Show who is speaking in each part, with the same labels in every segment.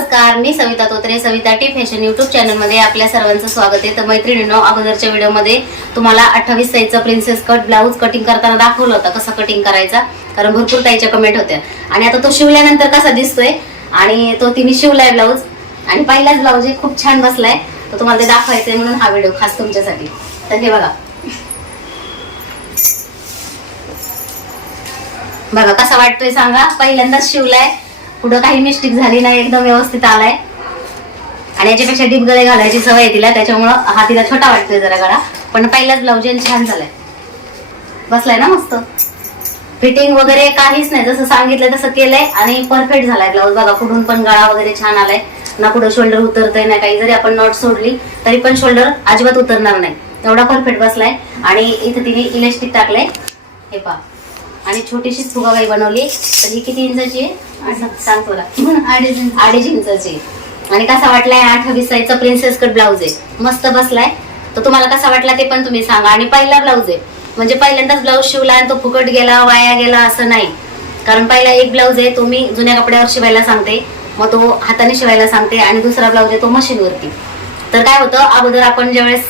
Speaker 1: नमस्कार मी Savita Totre Savita T fashion YouTube चॅनलमध्ये आपल्या सर्वांचं स्वागत आहे. तर मैत्रिणींनो अगोदरच्या व्हिडिओमध्ये तुम्हाला अठ्ठावीस साईजचा प्रिन्सेस कट ब्लाऊज कटिंग करताना दाखवलं होतं कसं कटिंग करायचा. कारण भरपूर ताईच्या कमेंट होत्या. आणि आता तो शिवल्यानंतर कसा दिसतोय? आणि तो तिने शिवलाय ब्लाऊज आणि पहिलाच ब्लाऊज आहे खूप छान बसलाय. तर तुम्हाला ते दाखवायचंय म्हणून हा व्हिडिओ खास तुमच्यासाठी. तर हे बघा. बघा कसा वाटतोय सांगा. पहिल्यांदाच शिवलाय. कुठं काही मिस्टेक झाली नाही एकदम व्यवस्थित आलाय. आणि याच्यापेक्षा डीप गळे घालायची सवय आहे तिला त्याच्यामुळं हा तिला छोटा वाटतोय जरा गळा. पण पहिलाच ब्लाऊज छान झालाय. बसलाय ना मस्त. फिटिंग वगैरे काहीच नाही जसं सांगितलं तसं केलंय आणि परफेक्ट झालाय ब्लाऊज बघा कुठून पण गळा वगैरे छान आलाय. ना कुठं शोल्डर उतरतय ना काही. जरी आपण नॉट सोडली तरी पण शोल्डर अजिबात उतरणार नाही. तेवढा परफेक्ट बसलाय. आणि इथं तिने इलेस्टिक टाकलंय. हे पहा. आणि छोटीशी फुगाबाई बनवली. तर ही किती इंचाची आहे?
Speaker 2: अडीच. इंच.
Speaker 1: अडीच इंचाची आणि कसा वाटलाय अठ्ठावीस साईजचा प्रिन्सेस कट ब्लाऊज आहे? मस्त बसलाय. तर तुम्हाला कसा वाटला ते पण तुम्ही सांगा. आणि पहिला ब्लाऊज आहे. म्हणजे पहिल्यांदाच ब्लाऊज शिवला आणि तो फुकट गेला वाया गेला असं नाही. कारण पहिला एक ब्लाऊज आहे तो मी जुन्या कपड्यावर शिवायला सांगते. मग तो हाताने शिवायला सांगते. आणि दुसरा ब्लाऊज आहे तो मशीनवरती. तर काय होतं अगोदर आपण ज्यावेळेस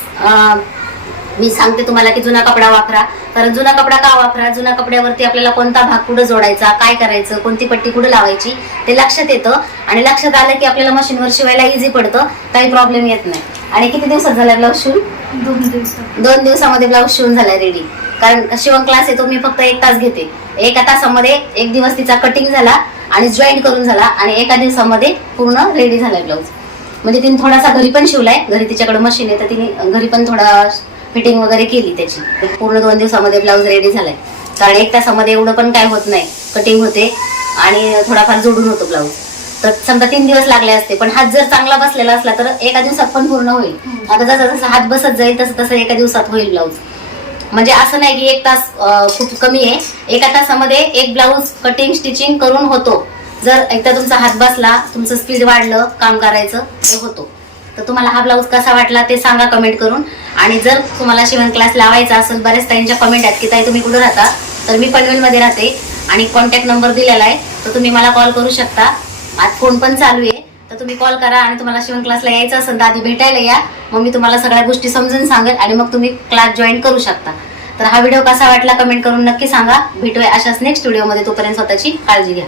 Speaker 1: मी सांगते तुम्हाला की जुना कपडा वापरा. कारण जुना कपडा का वापरा? जुना कपड्यावरती आपल्याला कोणता भाग कुठं जोडायचा काय करायचं कोणती पट्टी कुठं लावायची ते लक्षात येतं. आणि लक्षात आलं की आपल्याला मशीनवर शिवायला इझी पडतं. काही प्रॉब्लेम येत नाही. आणि किती दिवसात झाला ब्लाऊज शिवून?
Speaker 2: दोन दिवसात.
Speaker 1: दोन दिवसामध्ये ब्लाऊज शिवून झालाय रेडी कारण शिवण क्लास आहे तो मी फक्त एक तास घेते. एका तासामध्ये एक दिवस तिचा कटिंग झाला आणि जॉईंट करून झाला आणि एका दिवसामध्ये पूर्ण रेडी झालाय ब्लाऊज म्हणजे तिने थोडासा घरी पण शिवलाय. घरी तिच्याकडे मशीन आहे तर तिने घरी पण थोडा फिटिंग वगैरे केली त्याची. तर पूर्ण दोन दिवसामध्ये ब्लाऊज रेडी झालाय. कारण एक तासामध्ये एवढं पण काय होत नाही. कटिंग होते आणि थोडाफार जोडून होतो ब्लाऊज. तर समजा तीन दिवस लागले असते पण हात जर चांगला बसलेला असला तर एका दिवसात पण पूर्ण होईल. आता जसं जसं हात बसत जाईल तसं तसं एका दिवसात होईल ब्लाऊज. म्हणजे असं नाही की एक तास खूप कमी आहे. एका तासामध्ये एक ब्लाऊज कटिंग स्टिचिंग करून होतो. जर एकदा तुमचा हात बसला तुमचं स्पीड वाढलं काम करायचं ते होतो. तर तुम्हाला हा ब्लाऊज कसा वाटला ते सांगा कमेंट करून. आणि जर तुम्हाला शिवण क्लास लावायचा असेल बऱ्याच ताईंच्या कमेंट आहेत की ताई तुम्ही कुठं राहता? तर मी पनवेलमध्ये राहते आणि कॉन्टॅक्ट नंबर दिलेला आहे. तर तुम्ही मला कॉल करू शकता. आज फोन पण चालू आहे. तर तुम्ही कॉल करा आणि तुम्हाला शिवण क्लासला यायचं असेल तर आधी भेटायला या. मग मी तुम्हाला सगळ्या गोष्टी समजून सांगेल आणि मग तुम्ही क्लास जॉईन करू शकता. तर हा व्हिडिओ कसा वाटला कमेंट करून नक्की सांगा. भेटूया अशाच नेक्स्ट व्हिडिओमध्ये तोपर्यंत स्वतःची काळजी घ्या.